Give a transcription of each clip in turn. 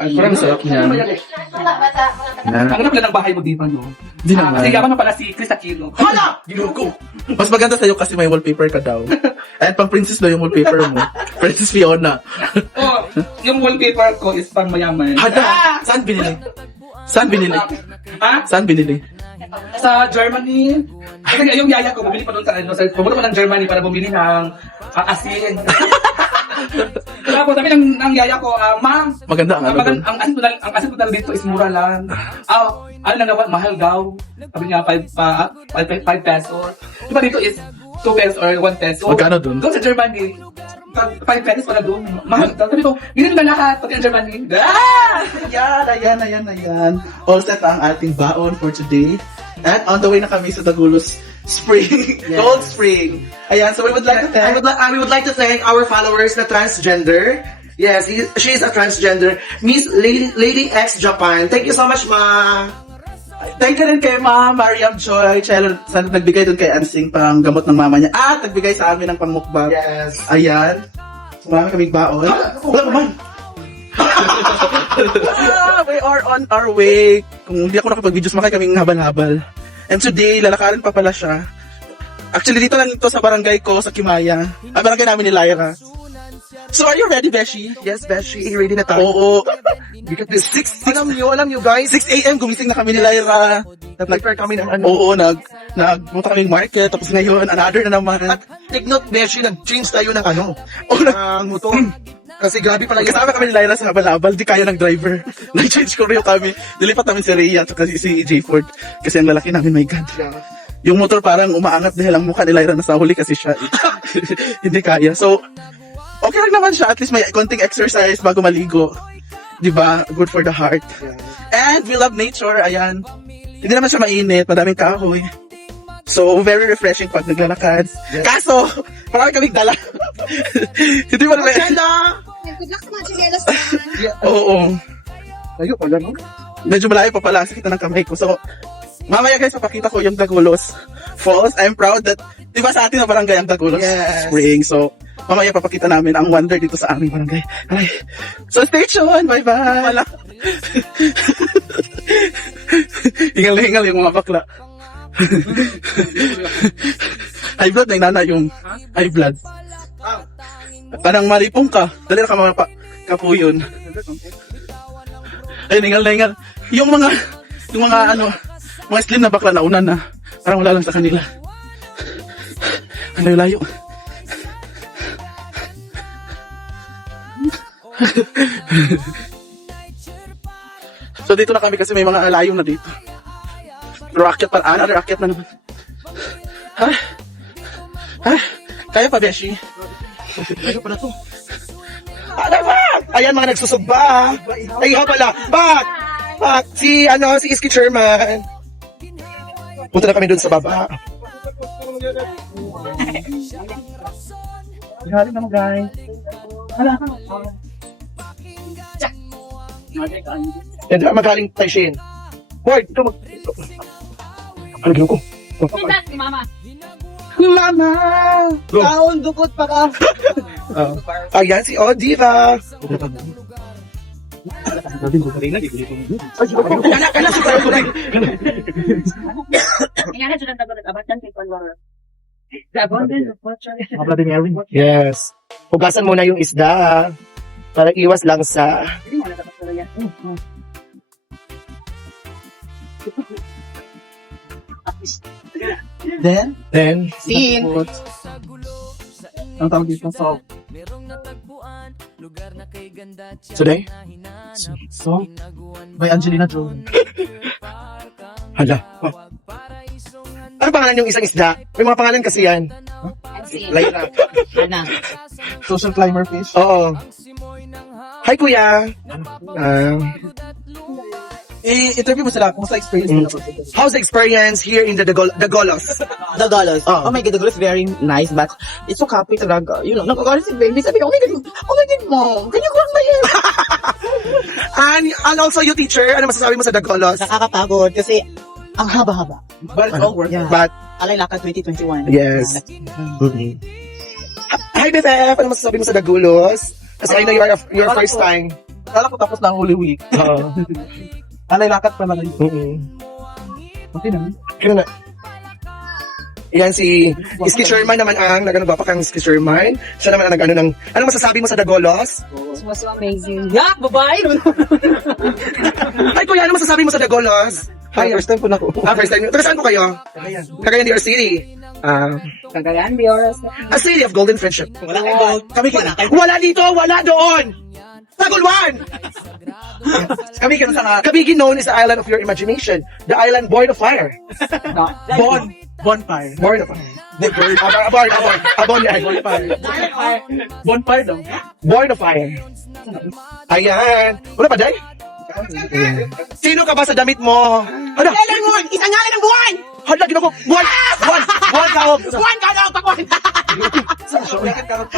Parang sarap niya. Ang Na. ganda pala ng bahay mo dito, no? Di naman. Kasi yaman mo pala si Chris Aquino. Hala! Ginuko! Mas maganda sa'yo kasi may wallpaper ka daw. At pang princess daw yung wallpaper mo. Princess Fiona. Oh, yung wallpaper ko is pang mayaman. Hada! Saan binili? Saan binili? Ha? Saan binili? Sa Germany. Kasi yung yaya ko, bumili pa doon sa ano, pumunta ko ng Germany para bumili ng asin. Tapos sabi ng yaya ko, ma'am, Maganda ang ano doon. ang asin ko talaga dito is mura lang. Ano na naman, mahal daw. Sabi niya, 5 pesos. Diba dito is 2 pesos or 1 peso. Magkano doon? Doon sa Germany, 5 pesos pala doon. Mahal daw. Sabi ko, ganun na lahat, pati ang Germany. Ayan. All set ang ating baon for today. And on the way na kami sa Dagulos Spring. Cold Spring. Ayan, so we would like to thank... We would like to thank our followers na transgender. Yes, she is a transgender. Miss Lady X Japan. Thank you so much, ma. Thank you rin kay Ma'am Mariam Joy Chelo sa nagbigay doon kay Ansing pang gamot ng mama niya. At nagbigay sa amin ng pangmukbang. Yes. Ayan. So, marami kaming baon. Wala naman. We are on our way. Kung hindi ako nakapag-videos, makay kaming habal-habal. And today, lalakarin pa pala siya. Actually, dito lang ito sa barangay ko, sa Kimaya. Barangay namin ni Lyra. So, are you ready, Beshi? Yes, Beshi. Ready na tayo. Oo. Because 6 alam nyo guys. 6 a.m. gumising na kami ni Lyra. Nag-prepare kami ng ano. Oo, nagpunta kaming market. Tapos ngayon, another na naman. At take note, Beshi, nag-change tayo ng ano. Oh, Motor. Kasi grabe pala yung... Kasama kami ni Lyra sa habal-habal, di kaya ng driver. Nag-change ko rin kami. Nilipat namin si Rhea at si J. Ford. Kasi ang lalaki namin, my God. Yung motor parang umaangat dahil ang mukha ni Lyra nasa huli kasi siya. Hindi kaya. So, okay lang naman siya. At least may konting exercise bago maligo. Diba? Good for the heart. And we love nature. Ayan. Hindi naman siya mainit. Madaming kahoy. So, very refreshing pag naglalakad. Yes. Kaso, marami kaming dala. Hindi mo naman... Good luck sa mga chinelas naman. Oo. Tayo pala, no? Medyo malayo pa pala. Sakit na ng kamay ko. So, mamaya guys, papakita ko yung Dagulos Falls. I'm proud that, di ba sa atin na barangay ang Dagulos Yes. Spring. So, mamaya papakita namin ang wonder dito sa aming barangay. Ay. So, stay tuned. Bye-bye. Wala. Hingal-hingal yung mga bakla. High blood na yung nana yung high blood. Parang malipong ka. Dali na ka mga kapuyon. Ay, hingal na hingal. Yung mga mga slim na bakla na una na. Parang wala lang sa kanila. Ang layo-layo. So dito na kami kasi may mga alayong na dito. Pero akyat pa, another akyat na naman. Ha? Kaya pa, Beshi? Tayo pala to. Ano ba? Ayan, mga nagsusugba. Ay, ikaw pala. Back! Si Iski Chairman. Punta na kami dun sa baba. Galing naman, guys. Yan, magaling tayo Shane. Ward, ito mag... Ano ginawa ko? Si Mama. Mama! Go. Taon, dukot pa ka. Ayan, si Odiva. Ingana dyan ang tagot about ng people were. Gabon din. Yes. Hugasan muna yung isda. Para iwas lang sa... Hindi mo na dapat pero yan. Then, Scene. ang tawag dito sa Today? so by Angelina Jolie. Hala. Ano pangalan yung isang isda? May mga pangalan kasi yan. Scene. Lyra. Ana. Social climber fish. Oo. Hi, kuya. I-interview mo sila kung sa experience nila. How's the experience here in the Dagolos? The dollars. Oh. Oh my god, the dollars is very nice, but it's so happy talaga. You know, nagkakaroon si baby. Sabi ko, oh my god, mom, can you grab my hair? And also you teacher, ano masasabi mo sa Dagolos? Nakakapagod kasi ang haba-haba. But it's all worth it. Yeah. But, Alay Lakad 2021. Yes. Yeah. hi BFF, ano masasabi mo sa Dagolos? Kasi I know you're your first time. Kala ko tapos na ang Holy Week. Oo. Alay lakat pa na ngayon. Okay na. Kaya na. Yan si Iski Sherman naman ang nag-ano kang Iski Sherman. Siya naman ang nag-ano ng... Ano masasabi mo sa Dagolos? It was so amazing. Yeah, babae. Ay kuya, ano masasabi mo sa Dagolos? Hi, First time po na ko. first time. Taga saan po kayo? Cagayan de Oro City. Cagayan de Oro. A city of golden friendship. Wala kay Gold. Kami kaya Wala dito, wala doon! Tagulwan! Kami kaya sa nga. Kabigi known is the island of your imagination. The island born of fire. Bonfire. Born of fire. Born yan. Bonfire daw. Born of fire. Ayan. Wala pa, Day? Sino ka ba sa damit mo? Ano? Kailan mo? Isang ngalan ng buwan! Hala, gino ko. Buwan ka ako. Buwan ka daw! Pakuan!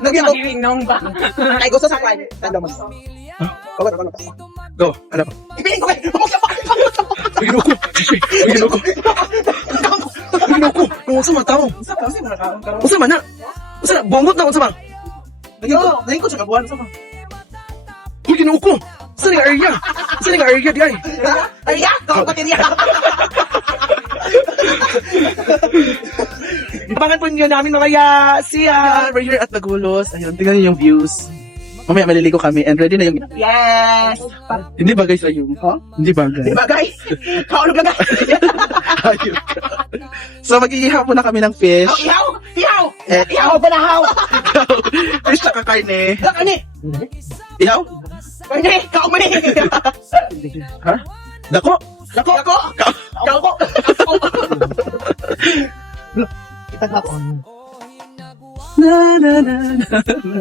Nagyan ko. nung ba? Ay, gusto sa kwan. Tanda mo. Go. Ano? Ibilin ko kayo! Gino ko. Gino ko. Gino ko. Unsa man tao? Unsa man na? Unsa na? Bongot na unsa man? Naging ko sa kabuhan sa mga. Uy, Ginoo ko. Saan nga area? Saan nga area di ay? Ay, ya! Kau baterya! Ipangan po niyo namin mga siya. We're here at Nagulos. Ayun, tingnan niyo yung views. Mamaya maliligo kami and ready na yung... Yes! Hindi bagay sa iyo. Huh? Hindi bagay. Bagay! Kaulog lang! Ayun. So mag-iihaw po na kami ng fish. Ihaw! Ihaw! Eh, Ihaw ba na haw? fish na kakarne. Lakani! Ihaw? Kani! Kaumani! Ha? Dako? Lako! Lako! Lako! Kita na po. Na na na na.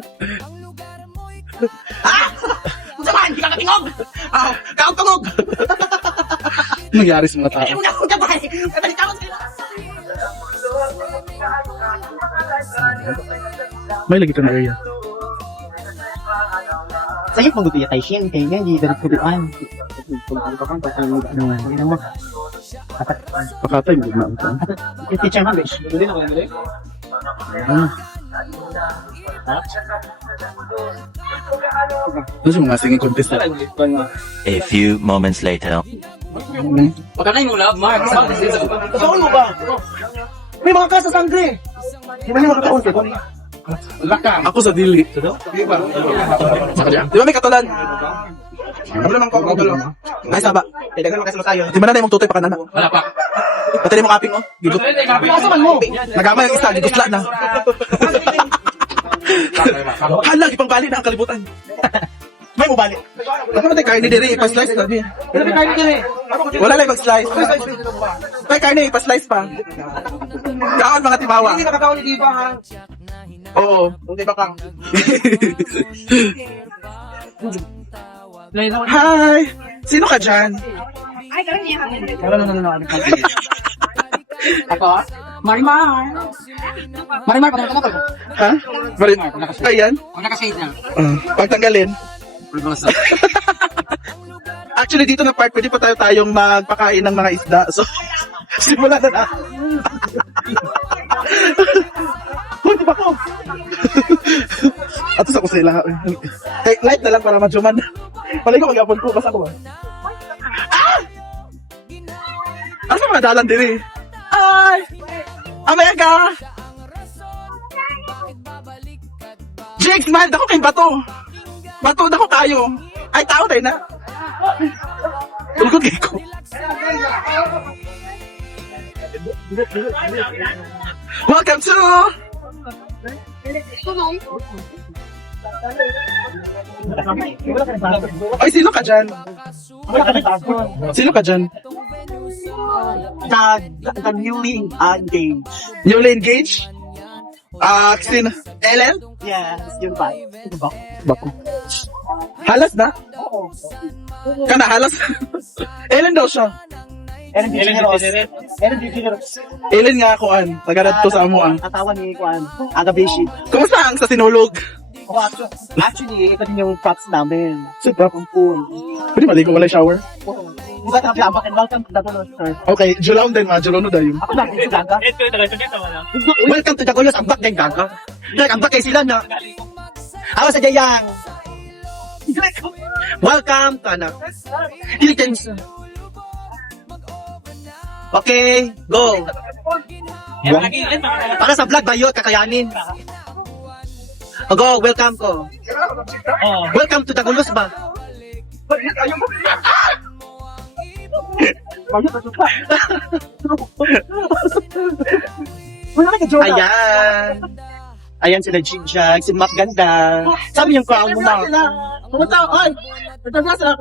Kung saan? Di ka katingog! Kaugtungog! Nangyari sa mga tao. Ayaw na akong gabay! Kabalik ako sila! May lagi kang area. Sa'yo pang gusto tayo siya, kaya nga, hindi dapat kuduan. Pakatay mo na ito. Teacher nga, besh. Ano yung mga singing contest na? A few moments later. Pagkanay mo love, Mark. Saan mo ba? May mga kasa sangre. Di ba yung mga kataon ko? Ako sa dili. Di ba may katulan? Ano naman ko? Ay, saba. Dagan mo kasi mo tayo. Di ba na yung tutoy pa kanana? Wala pa. Pati mo kaping, oh. Gigot. Kasaman mo. Nagamay ang isa, gigusla na. Hala, ipang bali na ang kalibutan. May mo balik. Ano naman tayo karne dire, ipa-slice na. Ano may kain din eh? Wala lang mag-slice. Tay karne, ipa-slice pa. Kaon mga tibawa. Hindi nakakaon ni Diva ha. Oo. Hindi ba kang? Hi! Sino ka dyan? Ay, kami niya kami. Ako? Marimar! Marimar, pagkakita mo ko. Ha? Marin. Ayan. Huwag nakashade na. Pagtanggalin. Actually, dito na part, pwede pa tayong magpakain ng mga isda. So, simula na na. Hindi ba ko? Ato sa kusila. Take light na lang para madyoman. Palay ko mag-apon ko. Basta ko ba? Ano sa mga dalan diri? Ay! Amerika! Jigs, man! Dako kay bato! Bato, dako kayo! Ay, tao tayo na! Tulgod kayo ko! Welcome to... Ay, sino ka dyan? Sino ka dyan? The newly engaged. Newly engaged? Sino? Ellen? Yes, yun ba? Ito ba? Bako. Halas na? Kana, halas? Ellen daw siya. Ellen DeGeneres. Ellen DeGeneres. Ellen nga ako, taga to sa amo, Katawan ni Kwan. Agabeshi. Kumusta ang sa sinulog? Actually, ito din yung props namin. Super. Ang pool. Pwede maligo, wala shower? Di ba tablabak and welcome to Dagolos, sir. Okay, Julaon din, Julaon na dayo. Ako lang, ito gaga. Welcome to Dagolos, ang back din gaga. Like, ang back kay sila na. Ako sa Jayang. Welcome, Tana. Dili tense. Okay, go. Para sa vlog ba yun, kakayanin? Go, welcome ko. Welcome to Tagulos ba? Ayan. Ayan sila Jinjag, si Mac ganda. Sabi yung crown mo, Mac. Pumunta, ay! Pumunta sila,